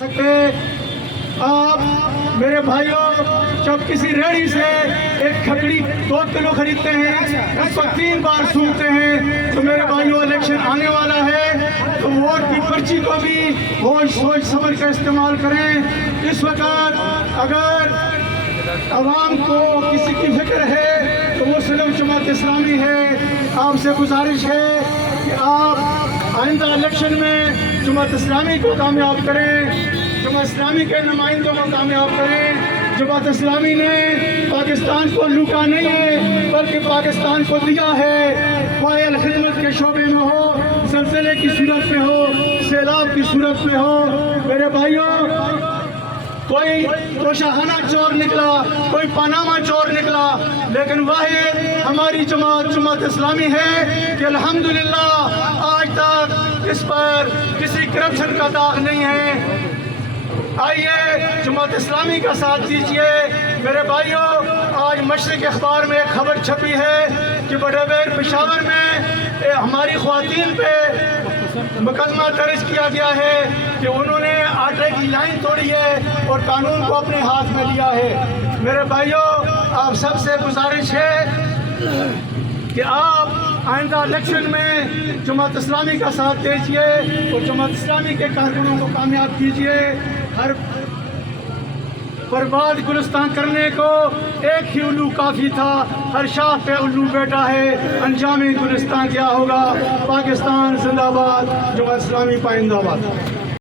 آپ میرے بھائیوں جب کسی ریڑھی سے ایک کھکڑی 2 کلو خریدتے ہیں اس کو 3 بار سونگتے ہیں تو میرے بھائیوں الیکشن آنے والا ہے تو ووٹ کی پرچی کو بھی ہوش سوچ سمجھ کر استعمال کریں۔ اس وقت اگر عوام کو کسی کی فکر ہے تو وہ صرف جماعت اسلامی ہے۔ آپ سے گزارش ہے کہ آپ آئندہ الیکشن میں جماعت اسلامی کو کامیاب کریں، جماعت اسلامی کے نمائندوں کو کامیاب کریں۔ جماعت اسلامی نے پاکستان کو لوٹا نہیں ہے بلکہ پاکستان کو دیا ہے، خواہ الخدمت کے شعبے میں ہو، زلزلے کی صورت میں ہو، سیلاب کی صورت میں ہو۔ میرے بھائیوں کوئی توشاہانہ چور نکلا، کوئی پاناما چور نکلا، لیکن واحد ہماری جماعت اسلامی ہے کہ الحمدللہ آج تک اس پر کسی کرپشن کا داغ نہیں ہے۔ آئیے جماعت اسلامی کا ساتھ دیجیے۔ میرے بھائیوں آج مشرق اخبار میں ایک خبر چھپی ہے کہ بڑے بیر پشاور میں ہماری خواتین پہ مقدمہ درج کیا گیا ہے کہ انہوں نے آٹے کی لائن توڑی ہے اور قانون کو اپنے ہاتھ میں لیا ہے۔ میرے بھائیوں آپ سب سے گزارش ہے کہ آپ آئندہ الیکشن میں جماعت اسلامی کا ساتھ دیجیے اور جماعت اسلامی کے کارکنوں کو کامیاب کیجیے۔ ہر برباد گلستان کرنے کو ایک ہی الو کافی تھا، ہر شاخ پہ الو بیٹا ہے، انجام گلستان کیا ہوگا؟ پاکستان زندہ باد، جماعت اسلامی پائندہ باد۔